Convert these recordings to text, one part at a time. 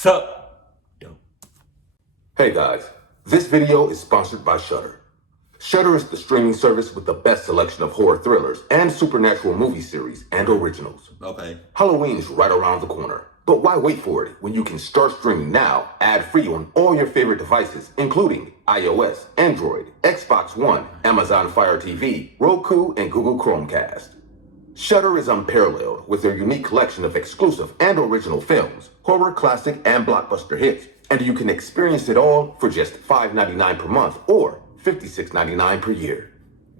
Sup? Dope. Hey guys, this video is sponsored by Shudder. Shudder is the streaming service with the best selection of horror thrillers and supernatural movie series and originals. Okay. Halloween is right around the corner, but why wait for it when you can start streaming now ad-free on all your favorite devices, including iOS, Android, Xbox One, Amazon Fire TV, Roku, and Google Chromecast. Shudder is unparalleled with their unique collection of exclusive and original films, horror classic and blockbuster hits, and you can experience it all for just $5.99 per month or $56.99 per year.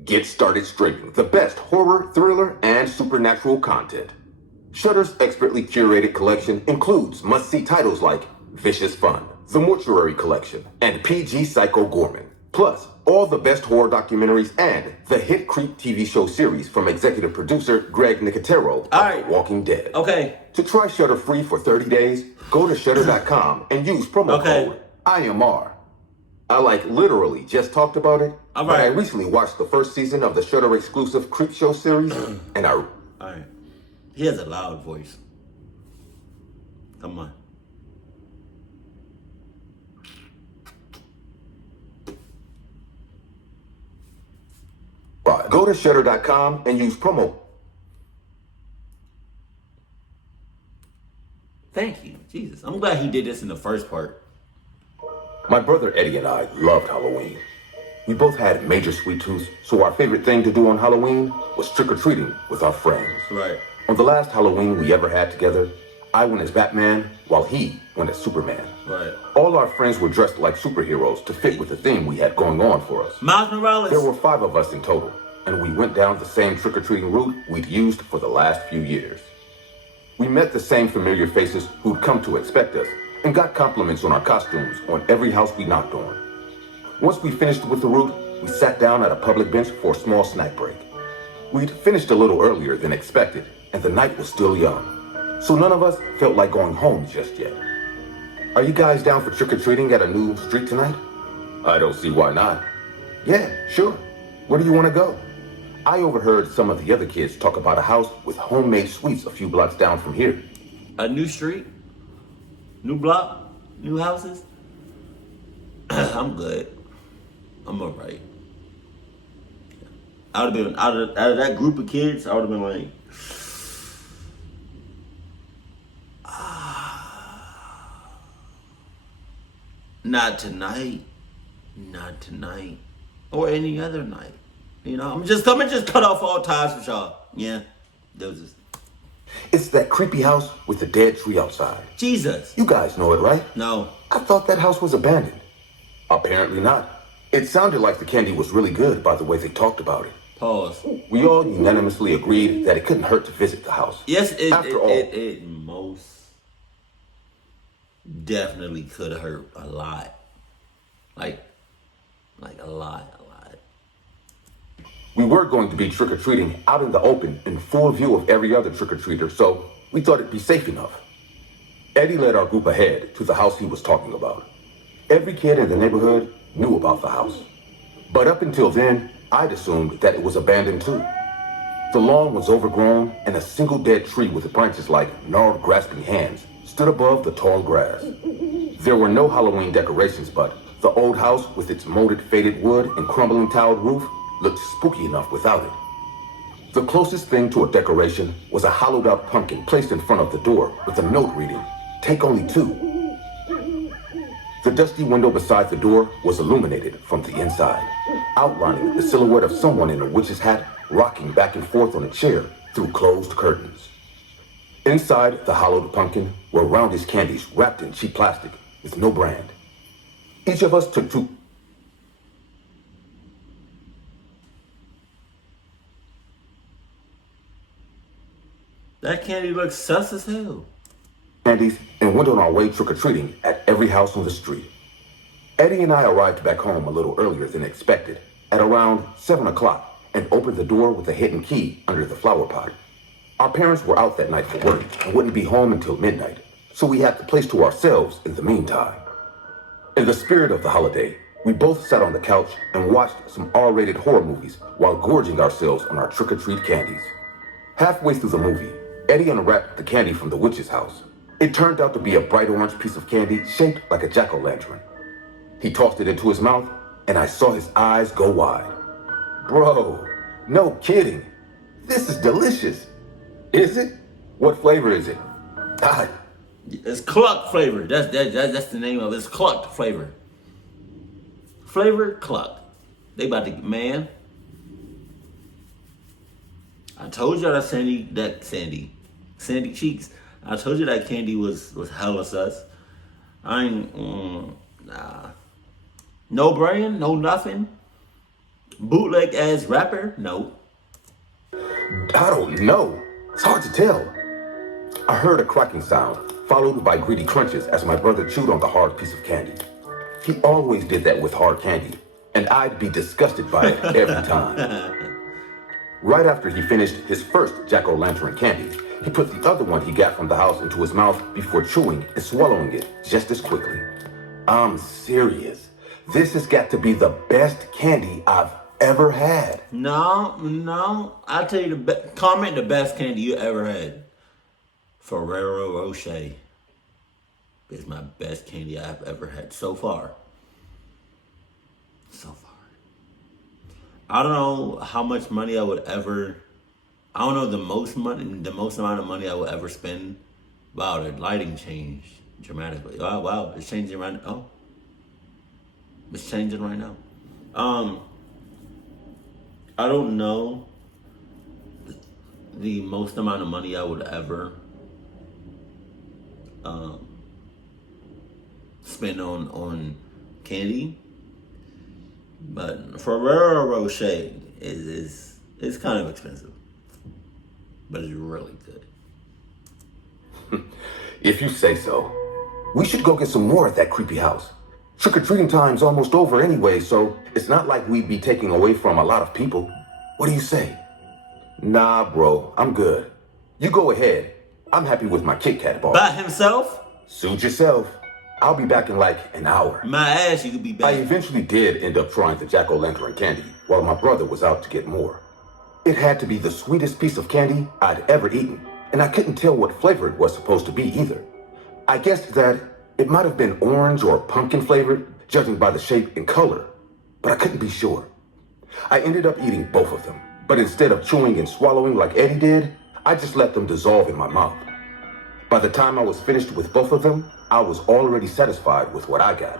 Get started streaming the best horror, thriller, and supernatural content. Shudder's expertly curated collection includes must-see titles like Vicious Fun, The Mortuary Collection, and PG Psycho Gorman. Plus, all the best horror documentaries and the hit Creep TV show series from executive producer Greg Nicotero of The Walking Dead. Okay. To try Shudder free for 30 days, go to Shudder.com and use promo code IMR. I literally just talked about it, but I recently watched the first season of the Shudder exclusive Creep Show series, and Alright. He has a loud voice. Come on. Go to Shudder.com and use promo. Thank you. Jesus. I'm glad he did this in the first part. My brother Eddie and I loved Halloween. We both had major sweet tooths, so our favorite thing to do on Halloween was trick-or-treating with our friends. Right. On the last Halloween we ever had together, I went as Batman, while he went as Superman. Right. All our friends were dressed like superheroes to fit with the theme we had going on for us. Miles Morales. There were 5 of us in total, and we went down the same trick-or-treating route we'd used for the last few years. We met the same familiar faces who'd come to expect us, and got compliments on our costumes on every house we knocked on. Once we finished with the route, we sat down at a public bench for a small snack break. We'd finished a little earlier than expected, and the night was still young, so none of us felt like going home just yet. Are you guys down for trick-or-treating at a new street tonight? I don't see why not. Yeah, sure. Where do you want to go? I overheard some of the other kids talk about a house with homemade sweets a few blocks down from here. A new street? New block? New houses? I'm good. I'm alright. I would have been, out of that group of kids, I would have been like, not tonight. Not tonight. Or any other night. You know, I'm just cut off all ties with y'all. Yeah. That was just... It's that creepy house with the dead tree outside. Jesus. You guys know it, right? No. I thought that house was abandoned. Apparently not. It sounded like the candy was really good by the way they talked about it. Pause. We all unanimously agreed that it couldn't hurt to visit the house. Yes, it most definitely could hurt a lot. Like a lot. We were going to be trick-or-treating out in the open in full view of every other trick-or-treater, so we thought it'd be safe enough. Eddie led our group ahead to the house he was talking about. Every kid in the neighborhood knew about the house. But up until then, I'd assumed that it was abandoned too. The lawn was overgrown, and a single dead tree with branches like gnarled grasping hands stood above the tall grass. There were no Halloween decorations, but the old house with its molded faded wood and crumbling tiled roof looked spooky enough without it. The closest thing to a decoration was a hollowed out pumpkin placed in front of the door with a note reading, "Take only 2." The dusty window beside the door was illuminated from the inside, outlining the silhouette of someone in a witch's hat rocking back and forth on a chair through closed curtains. Inside the hollowed pumpkin were roundish candies wrapped in cheap plastic with no brand. Each of us took 2 That candy looks sus as hell. candies and went on our way trick-or-treating at every house on the street. Eddie and I arrived back home a little earlier than expected, at around 7 o'clock, and opened the door with a hidden key under the flower pot. Our parents were out that night for work and wouldn't be home until midnight, so we had the place to ourselves in the meantime. In the spirit of the holiday, we both sat on the couch and watched some R-rated horror movies while gorging ourselves on our trick-or-treat candies. Halfway through the movie, Eddie unwrapped the candy from the witch's house. It turned out to be a bright orange piece of candy shaped like a jack-o'-lantern. He tossed it into his mouth, and I saw his eyes go wide. Bro, no kidding. This is delicious. Is it? What flavor is it? God. It's cluck flavor. That's the name of it. It's cluck flavor. Flavor cluck. They about to man. I told y'all that Sandy Cheeks. I told you that candy was hella sus. I ain't nah. No brand, no nothing. Bootleg ass rapper, no. I don't know. It's hard to tell. I heard a cracking sound, followed by greedy crunches as my brother chewed on the hard piece of candy. He always did that with hard candy, and I'd be disgusted by it every time. Right after he finished his first jack-o'-lantern candy, he put the other one he got from the house into his mouth before chewing and swallowing it just as quickly. I'm serious. This has got to be the best candy I've ever had. No. I'll tell you comment the best candy you ever had. Ferrero Rocher is my best candy I've ever had so far. I don't know how much money I would ever. I don't know the most amount of money I would ever spend. Wow, the lighting changed dramatically. Oh wow, it's changing right now. Oh, it's changing right now. I don't know the most amount of money I would ever spend on candy. But Ferrero Rocher is kind of expensive, but it's really good. If you say so. We should go get some more at that creepy house. Trick-or-treating time's almost over anyway, so it's not like we'd be taking away from a lot of people. What do you say? Nah, bro, I'm good. You go ahead. I'm happy with my Kit Kat bar. By himself? Suit yourself. I'll be back in like an hour. My ass, you could be back. I eventually did end up trying the jack-o'-lantern candy while my brother was out to get more. It had to be the sweetest piece of candy I'd ever eaten, and I couldn't tell what flavor it was supposed to be either. I guessed that it might have been orange or pumpkin flavored, judging by the shape and color, but I couldn't be sure. I ended up eating both of them, but instead of chewing and swallowing like Eddie did, I just let them dissolve in my mouth. By the time I was finished with both of them, I was already satisfied with what I got.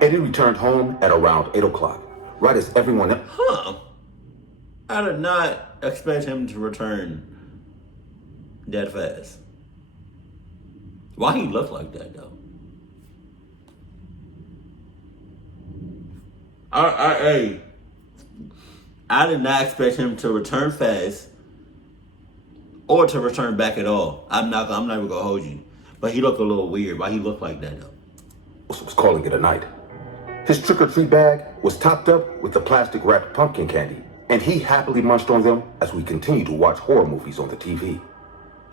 Eddie returned home at around 8 o'clock, right as everyone else. I did not expect him to return that fast. Why he look like that though? I did not expect him to return fast or to return back at all. I'm not even gonna hold you. But he looked a little weird. Why he looked like that though? Was calling it a night. His trick-or-treat bag was topped up with the plastic-wrapped pumpkin candy, and he happily munched on them as we continued to watch horror movies on the TV.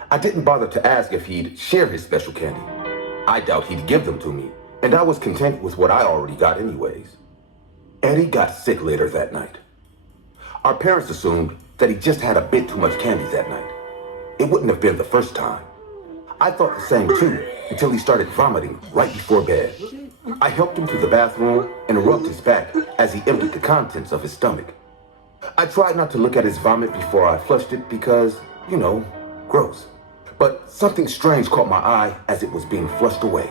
I didn't bother to ask if he'd share his special candy. I doubt he'd give them to me, and I was content with what I already got anyways. Eddie got sick later that night. Our parents assumed that he just had a bit too much candy that night. It wouldn't have been the first time. I thought the same too, until he started vomiting right before bed. I helped him to the bathroom and rubbed his back as he emptied the contents of his stomach. I tried not to look at his vomit before I flushed it because, gross. But something strange caught my eye as it was being flushed away.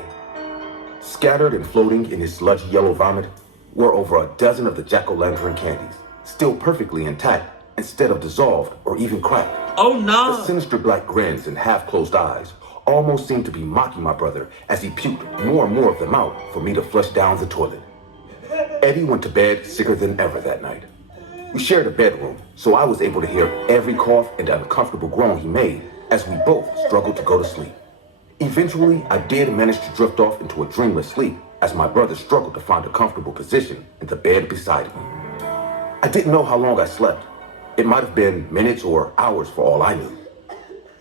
Scattered and floating in his sludgy yellow vomit were over a dozen of the jack-o'-lantern candies, still perfectly intact instead of dissolved or even cracked. Oh no! The sinister black grins and half-closed eyes almost seemed to be mocking my brother as he puked more and more of them out for me to flush down the toilet. Eddie went to bed sicker than ever that night. We shared a bedroom, so I was able to hear every cough and uncomfortable groan he made as we both struggled to go to sleep. Eventually, I did manage to drift off into a dreamless sleep as my brother struggled to find a comfortable position in the bed beside me. I didn't know how long I slept. It might have been minutes or hours for all I knew.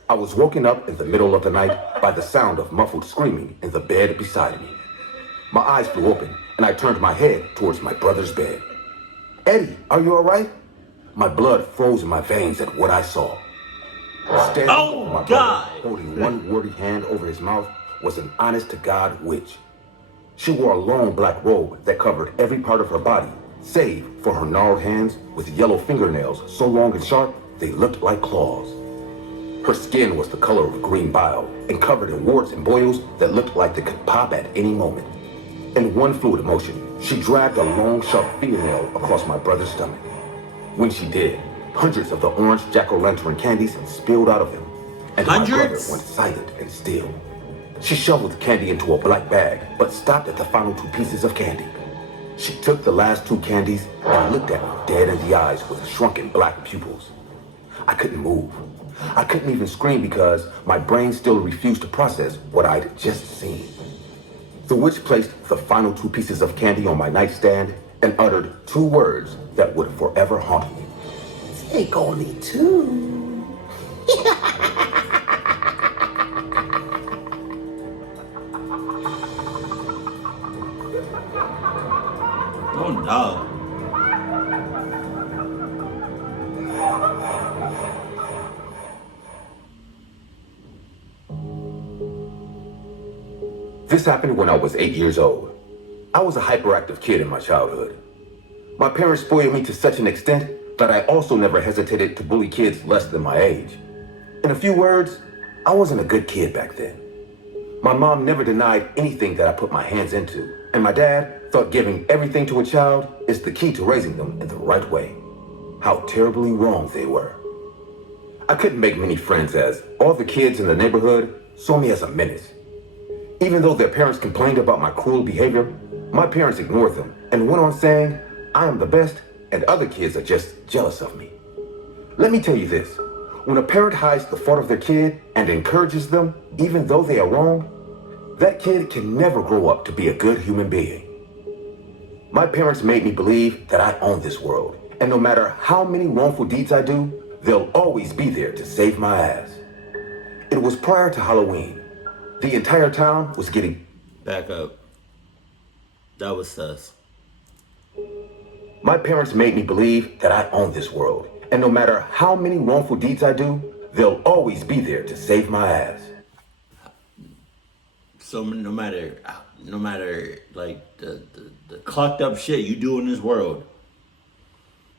I was woken up in the middle of the night by the sound of muffled screaming in the bed beside me. My eyes flew open, and I turned my head towards my brother's bed. "Eddie, are you all right?" My blood froze in my veins at what I saw. Standing over my Oh brother, God! holding one warty hand over his mouth, was an honest-to-God witch. She wore a long black robe that covered every part of her body, save for her gnarled hands with yellow fingernails so long and sharp they looked like claws. Her skin was the color of green bile and covered in warts and boils that looked like they could pop at any moment. In one fluid motion, she dragged a long, sharp fingernail across my brother's stomach. When she did, hundreds of the orange jack-o'-lantern candies spilled out of him, and my brother Hundreds? went silent and still. She shoveled candy into a black bag, but stopped at the final 2 pieces of candy. She took the last 2 candies and looked at me dead in the eyes with shrunken black pupils. I couldn't move. I couldn't even scream because my brain still refused to process what I'd just seen. The witch placed the final 2 pieces of candy on my nightstand and uttered 2 words that would forever haunt me. Take only 2. Oh no. This happened when I was 8 years old. I was a hyperactive kid in my childhood. My parents spoiled me to such an extent that I also never hesitated to bully kids less than my age. In a few words, I wasn't a good kid back then. My mom never denied anything that I put my hands into, and my dad thought giving everything to a child is the key to raising them in the right way. How terribly wrong they were. I couldn't make many friends as all the kids in the neighborhood saw me as a menace. Even though their parents complained about my cruel behavior, my parents ignored them and went on saying, I am the best and other kids are just jealous of me. Let me tell you this, when a parent hides the fault of their kid and encourages them even though they are wrong, that kid can never grow up to be a good human being. My parents made me believe that I own this world, and no matter how many wrongful deeds I do, they'll always be there to save my ass. It was prior to Halloween. The entire town was getting... Back up. That was sus. My parents made me believe that I own this world, and no matter how many wrongful deeds I do, they'll always be there to save my ass. So no matter like the clucked up shit you do in this world,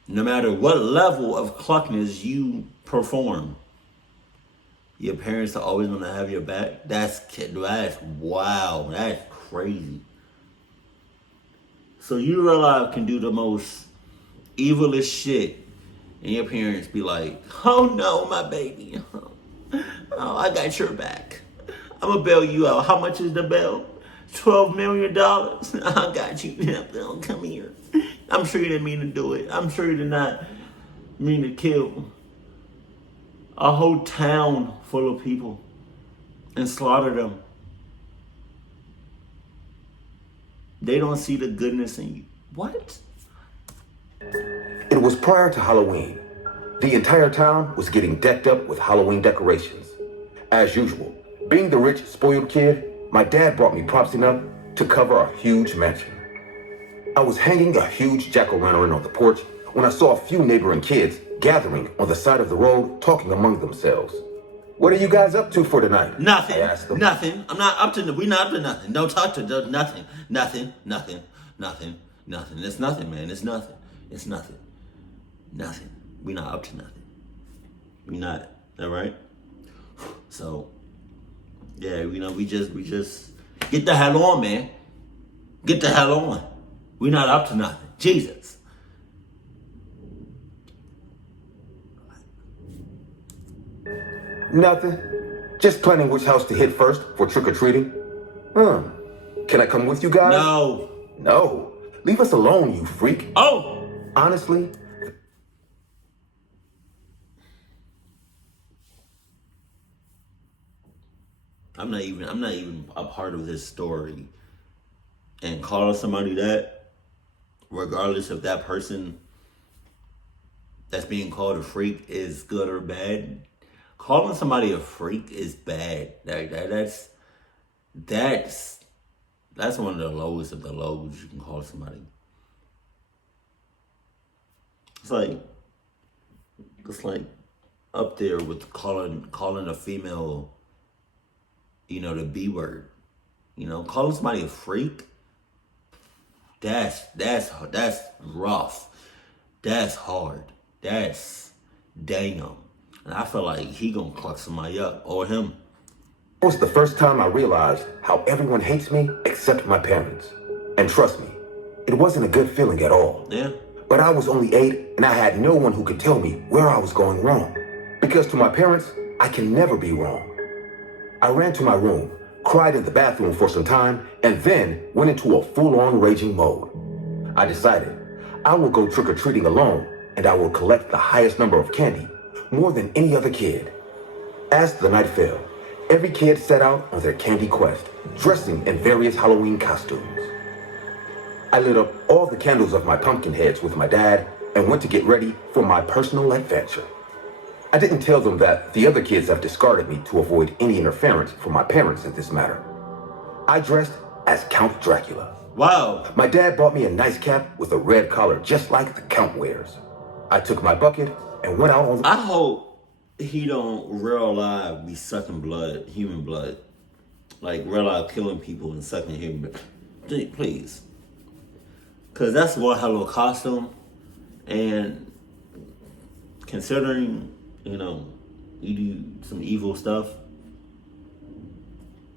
no matter what level of cluckness you perform, your parents are always gonna have your back. That's wow. That's crazy. So you realize can do the most evilest shit, and your parents be like, "Oh no, my baby. Oh, I got your back. I'm gonna bail you out. How much is the bail? $12 million. I got you. Come here. I'm sure you didn't mean to do it. I'm sure you did not mean to kill a whole town full of people and slaughter them. They don't see the goodness in you. What? It was prior to Halloween. The entire town was getting decked up with Halloween decorations. As usual, being the rich, spoiled kid, my dad brought me props enough to cover a huge mansion. I was hanging a huge jack-o'-lantern on the porch when I saw a few neighboring kids gathering on the side of the road talking among themselves. What are you guys up to for tonight? Nothing. I asked them. Nothing. I'm not up to. We're not up to nothing. Don't talk to nothing. Nothing. Nothing. Nothing. Nothing. It's nothing, man. It's nothing. It's nothing. Nothing. We're not up to nothing. We're not. All right. So, yeah, we just get the hell on, man. Get the hell on. We're not up to nothing. Jesus. Nothing. Just planning which house to hit first for trick-or-treating. Can I come with you guys? No. No. Leave us alone, you freak. Oh. Honestly, I'm not even a part of this story. And calling somebody that, regardless if that person that's being called a freak is good or bad, calling somebody a freak is bad. That's one of the lowest of the lows you can call somebody. It's like, up there with calling a female, the B word. Calling somebody a freak. That's rough. That's hard. That's damn. And I feel like he gonna cluck somebody up or him. It was the first time I realized how everyone hates me except my parents. And trust me, it wasn't a good feeling at all. Yeah. But I was only 8 and I had no one who could tell me where I was going wrong. Because to my parents, I can never be wrong. I ran to my room, cried in the bathroom for some time, and then went into a full-on raging mode. I decided I will go trick-or-treating alone and I will collect the highest number of candy, more than any other kid. As the night fell, every kid set out on their candy quest, dressing in various Halloween costumes. I lit up all the candles of my pumpkin heads with my dad and went to get ready for my personal adventure. I didn't tell them that the other kids have discarded me to avoid any interference from my parents in this matter. I dressed as Count Dracula. Wow. My dad bought me a nice cap with a red collar just like the Count wears. I took my bucket and went out on the... I hope he don't real life be sucking blood, human blood. Like real life killing people and sucking human blood. Please. Because that's one hell of a costume. And considering, you do some evil stuff,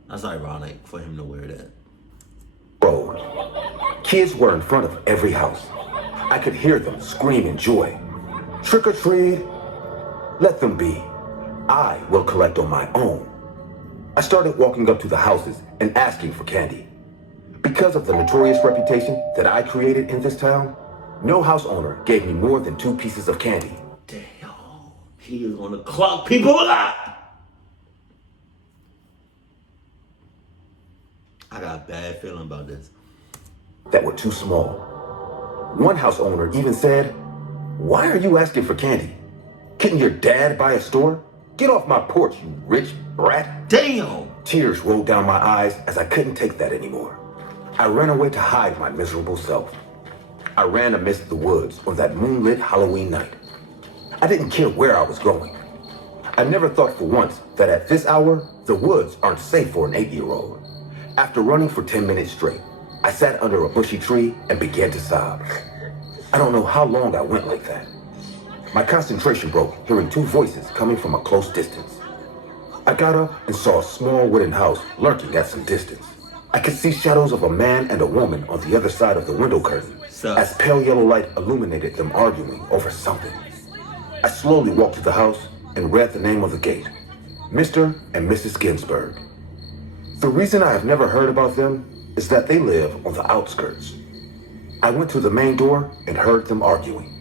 that's ironic for him to wear that. Road. Kids were in front of every house. I could hear them scream in joy. Trick or treat. Let them be. I will collect on my own. I started walking up to the houses and asking for candy. Because of the notorious reputation that I created in this town, no house owner gave me more than 2 pieces of candy. Damn, he is gonna clock people up. I got a bad feeling about this. That were too small. One house owner even said, "Why are you asking for candy? Couldn't your dad buy a store? Get off my porch, you rich brat." Damn! Tears rolled down my eyes as I couldn't take that anymore. I ran away to hide my miserable self. I ran amidst the woods on that moonlit Halloween night. I didn't care where I was going. I never thought for once that at this hour, the woods aren't safe for an 8-year-old. After running for 10 minutes straight, I sat under a bushy tree and began to sob. I don't know how long I went like that. My concentration broke hearing 2 voices coming from a close distance. I got up and saw a small wooden house lurking at some distance. I could see shadows of a man and a woman on the other side of the window curtain as pale yellow light illuminated them arguing over something. I slowly walked to the house and read the name on the gate, Mr. and Mrs. Ginsburg. The reason I have never heard about them is that they live on the outskirts. I went to the main door and heard them arguing.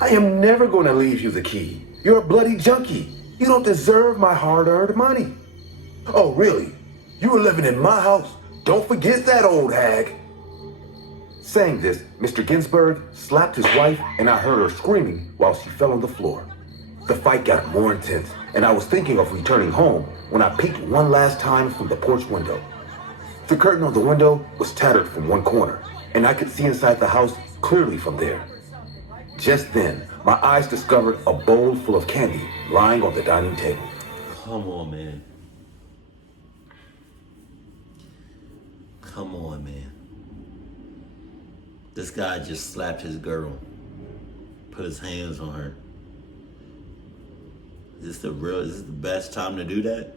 "I am never going to leave you the key. You're a bloody junkie. You don't deserve my hard-earned money." "Oh, really? You were living in my house? Don't forget that, old hag." Saying this, Mr. Ginsburg slapped his wife and I heard her screaming while she fell on the floor. The fight got more intense and I was thinking of returning home when I peeked one last time from the porch window. The curtain on the window was tattered from one corner and I could see inside the house clearly from there. Just then, my eyes discovered a bowl full of candy lying on the dining table. Come on, man. Come on, man. This guy just slapped his girl. Put his hands on her. Is this the best time to do that?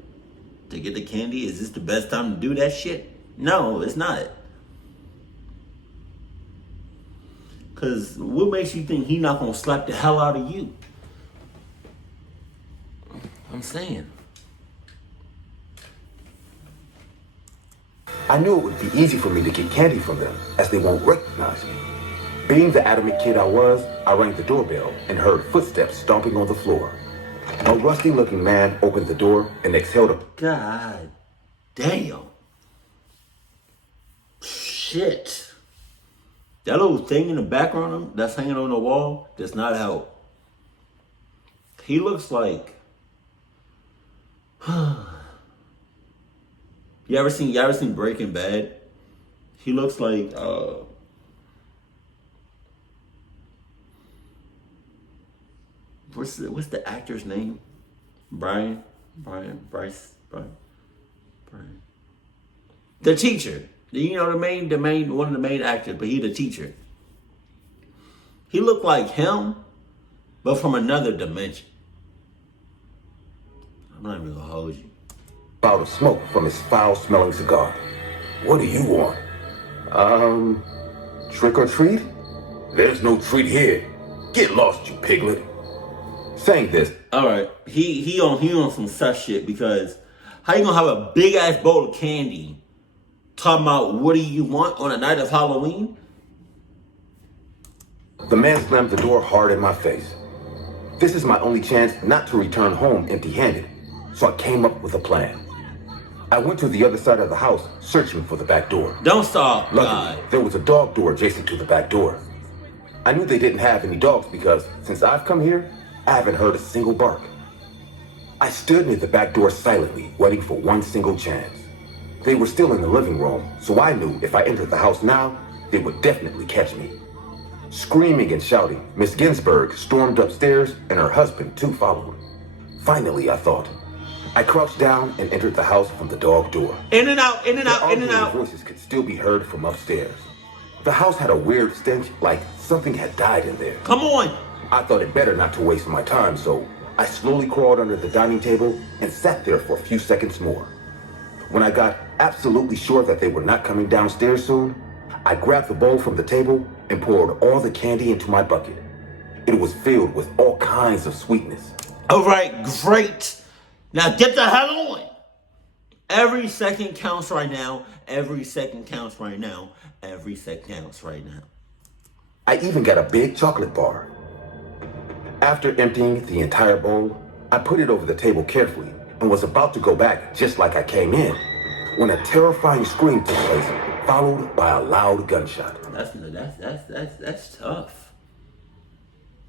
To get the candy? Is this the best time to do that shit? No, it's not. Cause what makes you think he not gonna slap the hell out of you? I'm saying. I knew it would be easy for me to get candy from them, as they won't recognize me. Being the adamant kid I was, I rang the doorbell and heard footsteps stomping on the floor. A rusty-looking man opened the door and exhaled a... God damn. Shit. That little thing in the background that's hanging on the wall does not help. He looks like... You ever seen Breaking Bad? He looks like what's the actor's name? Brian. The teacher. You know, one of the main actors, but he the teacher. He looked like him, but from another dimension. I'm not even gonna hold you. Cloud of smoke from his foul-smelling cigar. What do you want? Trick or treat? There's no treat here. Get lost, you piglet. Saying this. All right, he on some such shit, because how you gonna have a big ass bowl of candy talking about what do you want on a night of Halloween? The man slammed the door hard in my face. This is my only chance not to return home empty-handed, so I came up with a plan. I went to the other side of the house, searching for the back door. Don't stop. Luckily, there was a dog door adjacent to the back door. I knew they didn't have any dogs because, since I've come here, I haven't heard a single bark. I stood near the back door silently, waiting for one single chance. They were still in the living room, so I knew if I entered the house now, they would definitely catch me. Screaming and shouting, Miss Ginsburg stormed upstairs, and her husband too followed. Finally, I thought. I crouched down and entered the house from the dog door. In and out, in and out, in and out. Voices could still be heard from upstairs. The house had a weird stench, like something had died in there. Come on. I thought it better not to waste my time, so I slowly crawled under the dining table and sat there for a few seconds more. When I got absolutely sure that they were not coming downstairs soon, I grabbed the bowl from the table and poured all the candy into my bucket. It was filled with all kinds of sweetness. All right, great. Now get the hell on. Every second counts right now. Every second counts right now. Every second counts right now. I even got a big chocolate bar. After emptying the entire bowl, I put it over the table carefully and was about to go back just like I came in when a terrifying scream took place, followed by a loud gunshot. That's tough.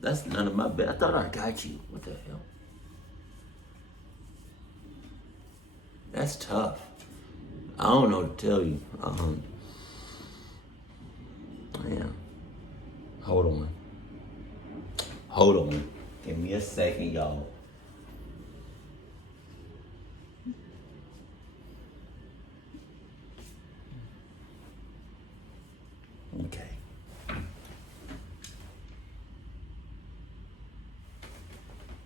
That's none of my business. I thought I got you. What the hell? That's tough. I don't know what to tell you. Yeah. Hold on. Give me a second, y'all. Okay.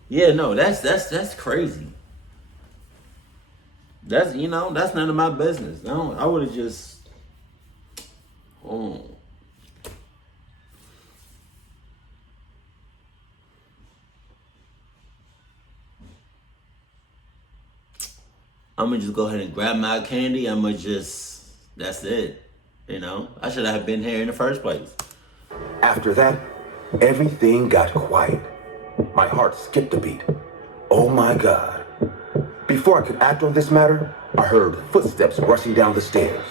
Yeah, no, that's crazy. That's none of my business. No, I would have just I'm gonna just go ahead and grab my candy. That's it. I should have been here in the first place. After that, everything got quiet. My heart skipped a beat. Oh my God. Before I could act on this matter, I heard footsteps rushing down the stairs.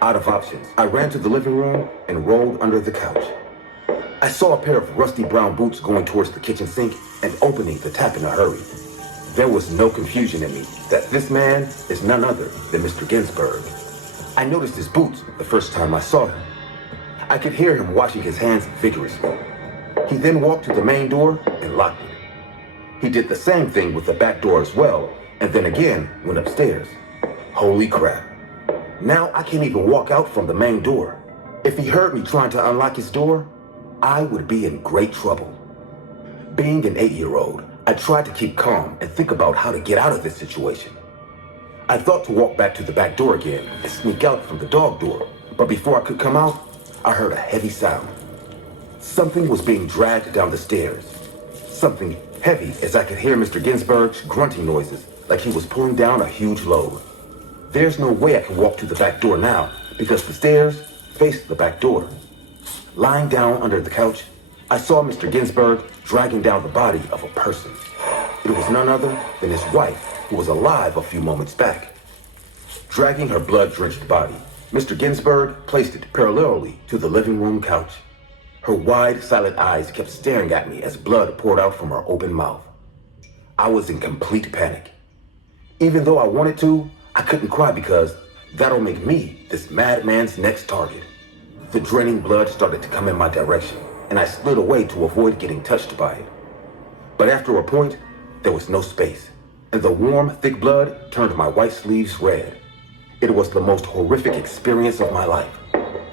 Out of options, I ran to the living room and rolled under the couch. I saw a pair of rusty brown boots going towards the kitchen sink and opening the tap in a hurry. There was no confusion in me that this man is none other than Mr. Ginsburg. I noticed his boots the first time I saw him. I could hear him washing his hands vigorously. He then walked to the main door and locked it. He did the same thing with the back door as well, and then again went upstairs. Holy crap. Now I can't even walk out from the main door. If he heard me trying to unlock his door, I would be in great trouble. Being an 8-year-old, I tried to keep calm and think about how to get out of this situation. I thought to walk back to the back door again and sneak out from the dog door, but before I could come out, I heard a heavy sound. Something was being dragged down the stairs. Something heavy, as I could hear Mr. Ginsburg's grunting noises like he was pulling down a huge load. There's no way I can walk to the back door now because the stairs faced the back door. Lying down under the couch, I saw Mr. Ginsburg dragging down the body of a person. It was none other than his wife, who was alive a few moments back. Dragging her blood-drenched body, Mr. Ginsburg placed it parallelly to the living room couch. Her wide, silent eyes kept staring at me as blood poured out from her open mouth. I was in complete panic. Even though I wanted to, I couldn't cry because that'll make me this madman's next target. The draining blood started to come in my direction, and I slid away to avoid getting touched by it. But after a point, there was no space, and the warm, thick blood turned my white sleeves red. It was the most horrific experience of my life.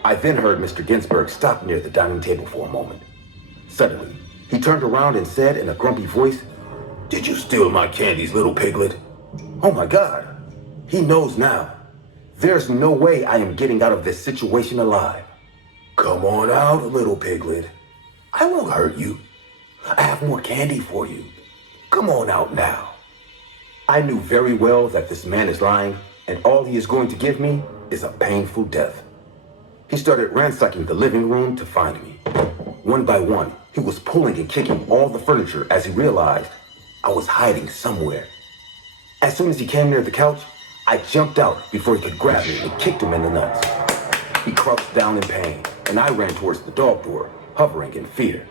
I then heard Mr. Ginsburg stop near the dining table for a moment. Suddenly, he turned around and said in a grumpy voice, "Did you steal my candies, little piglet?" Oh my God, he knows now. There's no way I am getting out of this situation alive. "Come on out, little piglet. I won't hurt you. I have more candy for you. Come on out now." I knew very well that this man is lying, and all he is going to give me is a painful death. He started ransacking the living room to find me. One by one, he was pulling and kicking all the furniture as he realized I was hiding somewhere. As soon as he came near the couch, I jumped out before he could grab me and kicked him in the nuts. He crouched down in pain, and I ran towards the dog door, hovering in fear.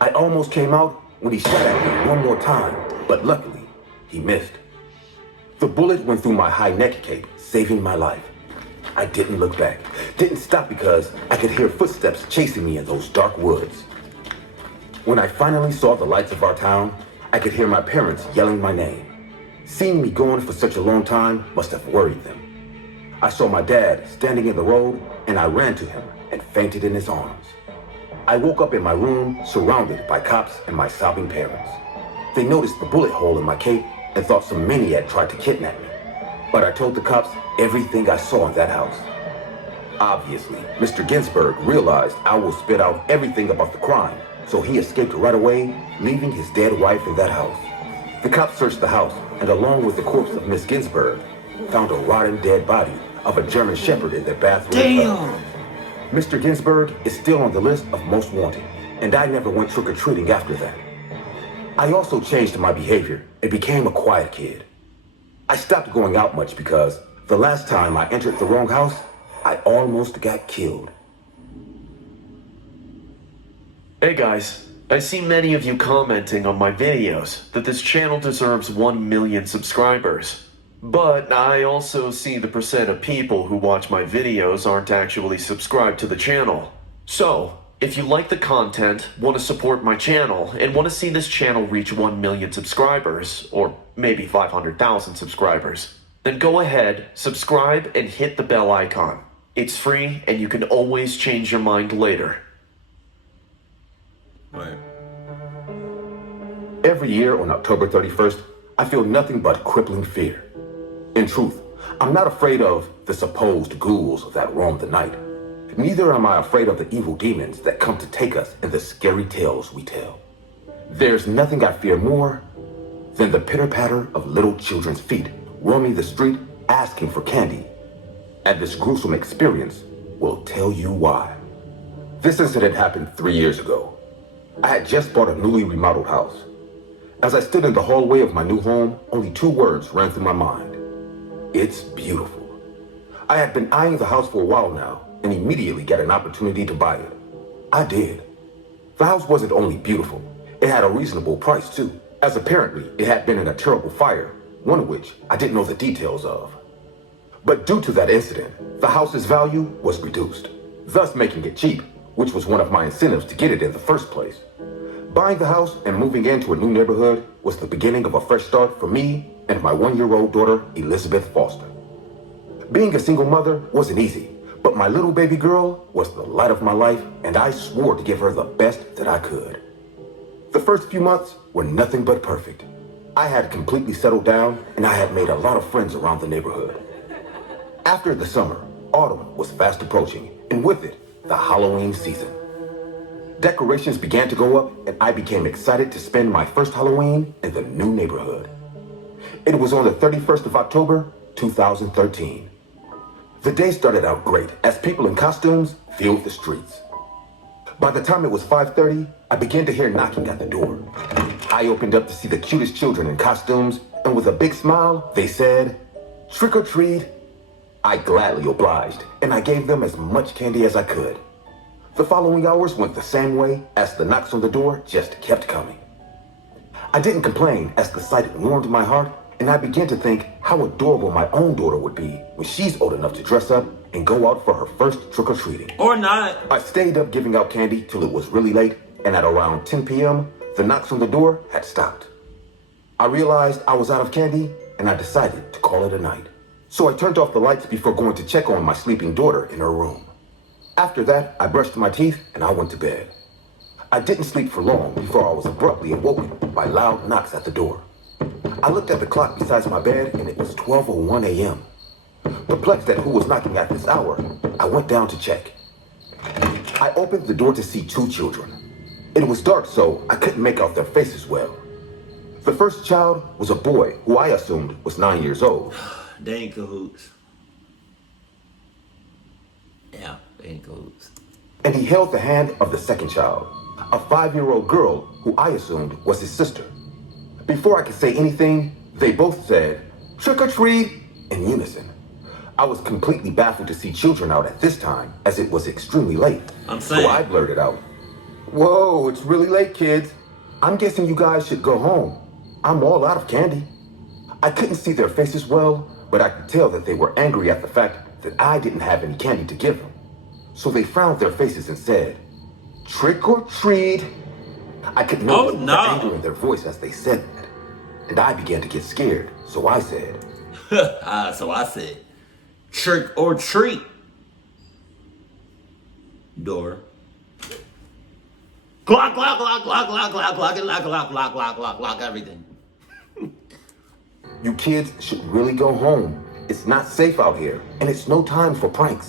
I almost came out when he shot at me one more time, but luckily, he missed. The bullet went through my high neck cape, saving my life. I didn't look back, didn't stop because I could hear footsteps chasing me in those dark woods. When I finally saw the lights of our town, I could hear my parents yelling my name. Seeing me gone for such a long time must have worried them. I saw my dad standing in the road, and I ran to him and fainted in his arms. I woke up in my room, surrounded by cops and my sobbing parents. They noticed the bullet hole in my cape and thought some maniac tried to kidnap me. But I told the cops everything I saw in that house. Obviously, Mr. Ginsburg realized I will spit out everything about the crime, so he escaped right away, leaving his dead wife in that house. The cops searched the house, and along with the corpse of Miss Ginsburg, found a rotten dead body of a German Shepherd in their bathroom. Damn! Mr. Ginsburg is still on the list of most wanted, and I never went trick-or-treating after that. I also changed my behavior and became a quiet kid. I stopped going out much because the last time I entered the wrong house, I almost got killed. Hey guys, I see many of you commenting on my videos that this channel deserves 1 million subscribers. But I also see the percent of people who watch my videos aren't actually subscribed to the channel. So, if you like the content, want to support my channel, and want to see this channel reach 1 million subscribers, or maybe 500,000 subscribers, then go ahead, subscribe, and hit the bell icon. It's free, and you can always change your mind later. Right. Every year on October 31st, I feel nothing but crippling fear. In truth, I'm not afraid of the supposed ghouls that roam the night. Neither am I afraid of the evil demons that come to take us in the scary tales we tell. There's nothing I fear more than the pitter-patter of little children's feet roaming the street asking for candy. And this gruesome experience will tell you why. This incident happened 3 years ago. I had just bought a newly remodeled house. As I stood in the hallway of my new home, only 2 words ran through my mind. It's beautiful. I had been eyeing the house for a while now and immediately got an opportunity to buy it. I did. The house wasn't only beautiful, it had a reasonable price too, as apparently it had been in a terrible fire, one of which I didn't know the details of. But due to that incident, the house's value was reduced, thus making it cheap, which was one of my incentives to get it in the first place. Buying the house and moving into a new neighborhood was the beginning of a fresh start for me and my 1-year-old daughter, Elizabeth Foster. Being a single mother wasn't easy, but my little baby girl was the light of my life, and I swore to give her the best that I could. The first few months were nothing but perfect. I had completely settled down, and I had made a lot of friends around the neighborhood. After the summer, autumn was fast approaching, and with it, the Halloween season. Decorations began to go up, and I became excited to spend my first Halloween in the new neighborhood. It was on the 31st of October, 2013. The day started out great as people in costumes filled the streets. By the time it was 5:30, I began to hear knocking at the door. I opened up to see the cutest children in costumes, and with a big smile, they said, "Trick or treat." I gladly obliged, and I gave them as much candy as I could. The following hours went the same way as the knocks on the door just kept coming. I didn't complain as the sight warmed my heart, and I began to think how adorable my own daughter would be when she's old enough to dress up and go out for her first trick-or-treating. Or not. I stayed up giving out candy till it was really late, and at around 10 p.m., the knocks on the door had stopped. I realized I was out of candy, and I decided to call it a night. So I turned off the lights before going to check on my sleeping daughter in her room. After that, I brushed my teeth and I went to bed. I didn't sleep for long before I was abruptly awoken by loud knocks at the door. I looked at the clock beside my bed and it was 12:01 a.m. Perplexed at who was knocking at this hour, I went down to check. I opened the door to see two children. It was dark, so I couldn't make out their faces well. The first child was a boy who I assumed was 9 years old. They ain't cahoots. Yeah, they ain't cahoots. And he held the hand of the second child, a 5-year-old girl who I assumed was his sister. Before I could say anything, they both said, "Trick or treat," in unison. I was completely baffled to see children out at this time, as it was extremely late. So I blurted out, "Whoa, it's really late, kids. I'm guessing you guys should go home. I'm all out of candy." I couldn't see their faces well, but I could tell that they were angry at the fact that I didn't have any candy to give them. So they frowned their faces and said, "Trick or treat." I could notice the anger in their voice as they said that, and I began to get scared. So I said, "Trick or treat." Door. Glock, glock, glock, glock, glock, glock, glock, glock, glock, glock, glock, glock, glock, everything. "You kids should really go home. It's not safe out here, and it's no time for pranks."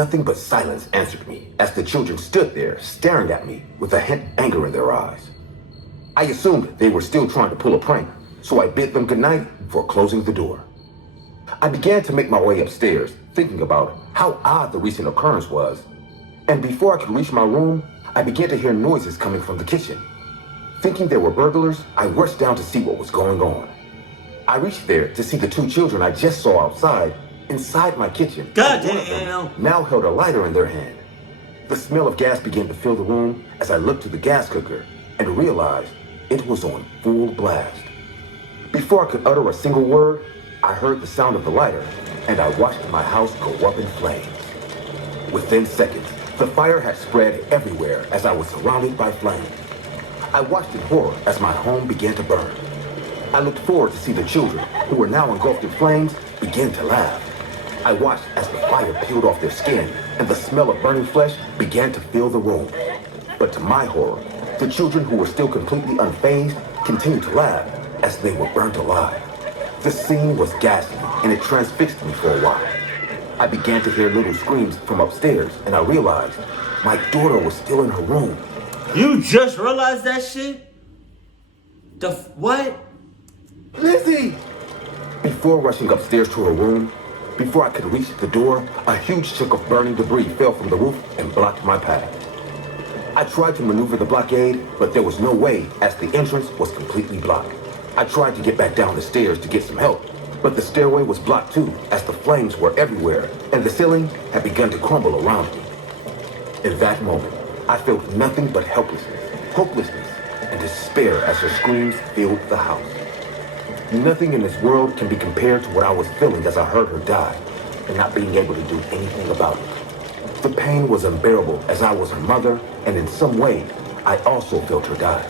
Nothing but silence answered me as the children stood there staring at me with a hint of anger in their eyes. I assumed they were still trying to pull a prank, so I bid them goodnight before closing the door. I began to make my way upstairs, thinking about how odd the recent occurrence was. And before I could reach my room, I began to hear noises coming from the kitchen. Thinking they were burglars, I rushed down to see what was going on. I reached there to see the two children I just saw outside inside my kitchen. God and one of them damn. now held a lighter in their hand. The smell of gas began to fill the room as I looked to the gas cooker and realized it was on full blast. Before I could utter a single word, I heard the sound of the lighter and I watched my house go up in flames. Within seconds, the fire had spread everywhere as I was surrounded by flames. I watched in horror as my home began to burn. I looked forward to see the children, who were now engulfed in flames, begin to laugh. I watched as the fire peeled off their skin and the smell of burning flesh began to fill the room. But to my horror, the children who were still completely unfazed continued to laugh as they were burnt alive. The scene was ghastly and it transfixed me for a while. I began to hear little screams from upstairs and I realized my daughter was still in her room. You just realized that shit? What? "Lizzie!" Before rushing upstairs to her room, before I could reach the door, a huge chunk of burning debris fell from the roof and blocked my path. I tried to maneuver the blockade, but there was no way as the entrance was completely blocked. I tried to get back down the stairs to get some help, but the stairway was blocked too as the flames were everywhere and the ceiling had begun to crumble around me. In that moment, I felt nothing but helplessness, hopelessness, and despair as her screams filled the house. Nothing in this world can be compared to what I was feeling as I heard her die and not being able to do anything about it. The pain was unbearable as I was her mother, and in some way, I also felt her die.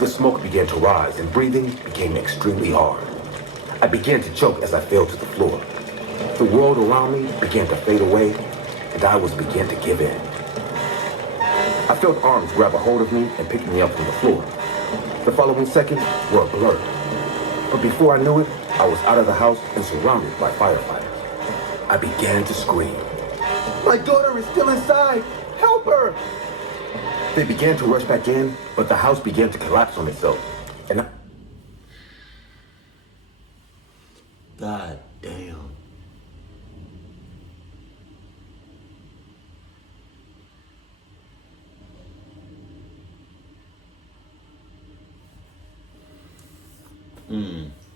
The smoke began to rise and breathing became extremely hard. I began to choke as I fell to the floor. The world around me began to fade away and I was beginning to give in. I felt arms grab a hold of me and pick me up from the floor. The following seconds were a blur. But before I knew it, I was out of the house and surrounded by firefighters. I began to scream. "My daughter is still inside! Help her!" They began to rush back in, but the house began to collapse on itself. And God damn.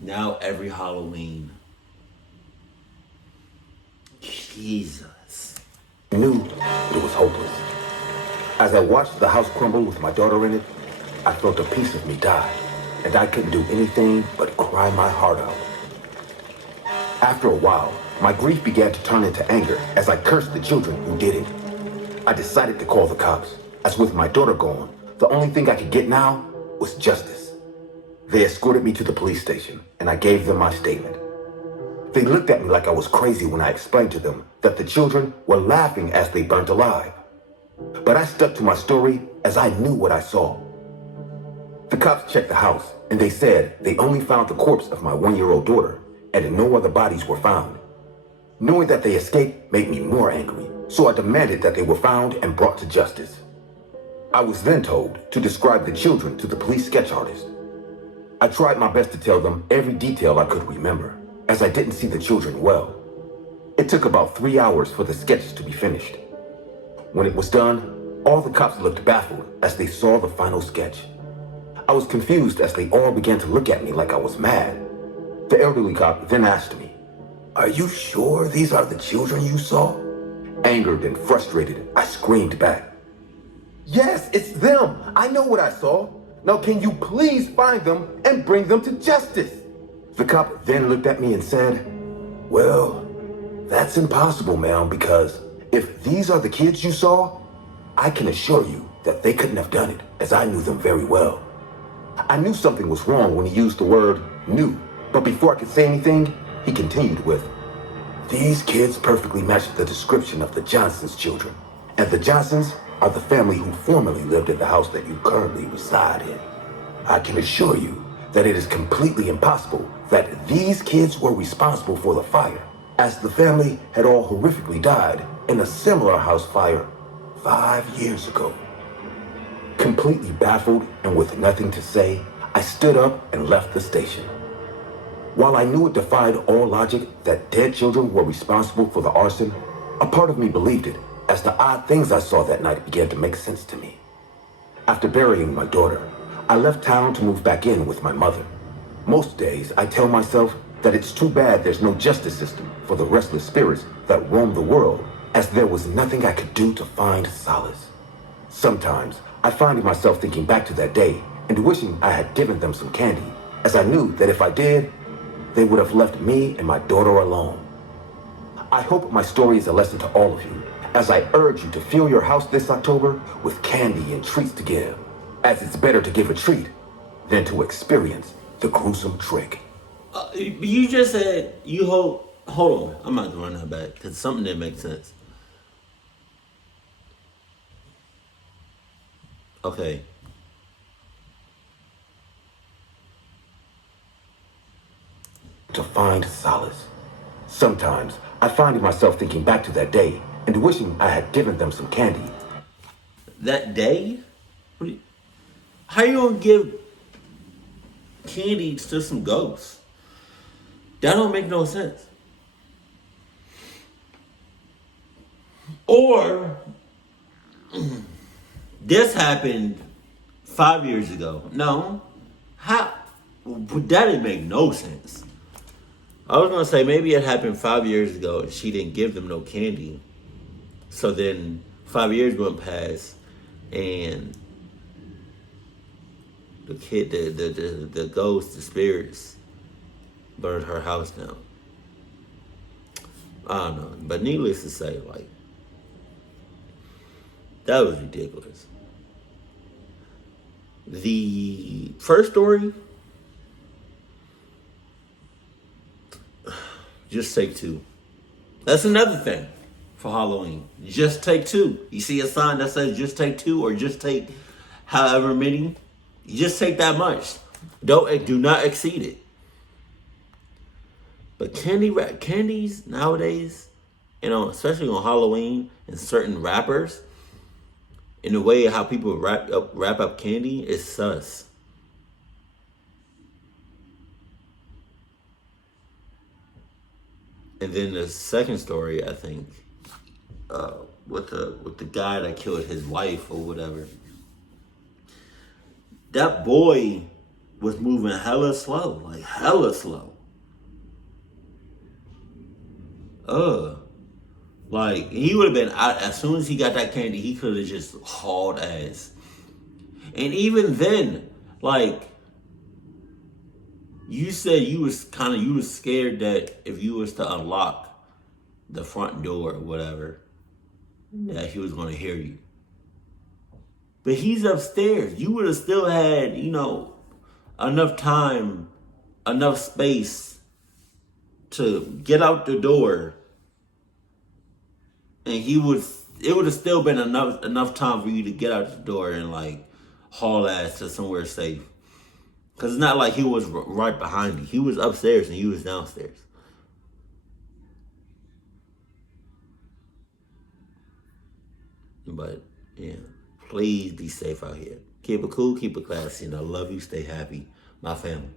Now every Halloween. Jesus. I knew it was hopeless. As I watched the house crumble with my daughter in it, I felt a piece of me die, and I couldn't do anything but cry my heart out. After a while, my grief began to turn into anger as I cursed the children who did it. I decided to call the cops, as with my daughter gone, the only thing I could get now was justice. They escorted me to the police station, and I gave them my statement. They looked at me like I was crazy when I explained to them that the children were laughing as they burnt alive. But I stuck to my story as I knew what I saw. The cops checked the house, and they said they only found the corpse of my 1-year-old daughter, and no other bodies were found. Knowing that they escaped made me more angry, so I demanded that they were found and brought to justice. I was then told to describe the children to the police sketch artist. I tried my best to tell them every detail I could remember, as I didn't see the children well. It took about 3 hours for the sketches to be finished. When it was done, all the cops looked baffled as they saw the final sketch. I was confused as they all began to look at me like I was mad. The elderly cop then asked me, "Are you sure these are the children you saw?" Angered and frustrated, I screamed back, "Yes, it's them. I know what I saw. Now can you please find them and bring them to justice?" The cop then looked at me and said, "Well, that's impossible, ma'am, because if these are the kids you saw, I can assure you that they couldn't have done it, as I knew them very well." I knew something was wrong when he used the word knew, but before I could say anything, he continued with, "These kids perfectly matched the description of the Johnsons' children, and the Johnsons are the family who formerly lived in the house that you currently reside in. I can assure you that it is completely impossible that these kids were responsible for the fire, as the family had all horrifically died in a similar house fire 5 years ago." Completely baffled and with nothing to say, I stood up and left the station. While I knew it defied all logic that dead children were responsible for the arson, a part of me believed it, as the odd things I saw that night began to make sense to me. After burying my daughter, I left town to move back in with my mother. Most days, I tell myself that it's too bad there's no justice system for the restless spirits that roam the world, as there was nothing I could do to find solace. Sometimes, I find myself thinking back to that day and wishing I had given them some candy, as I knew that if I did, they would have left me and my daughter alone. I hope my story is a lesson to all of you, as I urge you to fill your house this October with candy and treats to give, as it's better to give a treat than to experience the gruesome trick. You just said you hope. Hold on, I'm about to run that back because something didn't make sense. Okay. To find solace. Sometimes I find myself thinking back to that day and wishing I had given them some candy. That day? How you gonna give candy to some ghosts? That don't make no sense. Or this happened 5 years ago. No. How? That didn't make no sense. I was gonna say maybe it happened 5 years ago and she didn't give them no candy. So then 5 years went past and the kid, the ghost, the spirits burned her house down. I don't know. But needless to say, like, that was ridiculous. The first story, just take two. That's another thing for Halloween. Just take two. You see a sign that says just take two or just take however many. You just take that much. Do not exceed it. But candies nowadays, especially on Halloween and certain rappers, in the way how people wrap up candy is sus. And then the second story, I think, with the guy that killed his wife or whatever. That boy was moving hella slow, like hella slow. Like he would have been out as soon as he got that candy. He could have just hauled ass. And even then, like you said, you was scared that if you was to unlock the front door or whatever, that he was gonna hear you. But he's upstairs. You would have still had, enough time, enough space to get out the door, and it would have still been enough time for you to get out the door and like haul ass to somewhere safe. Cause it's not like he was right behind you. He was upstairs and you was downstairs. But yeah, please be safe out here. Keep it cool, keep it classy, and I love you. Stay happy, my family.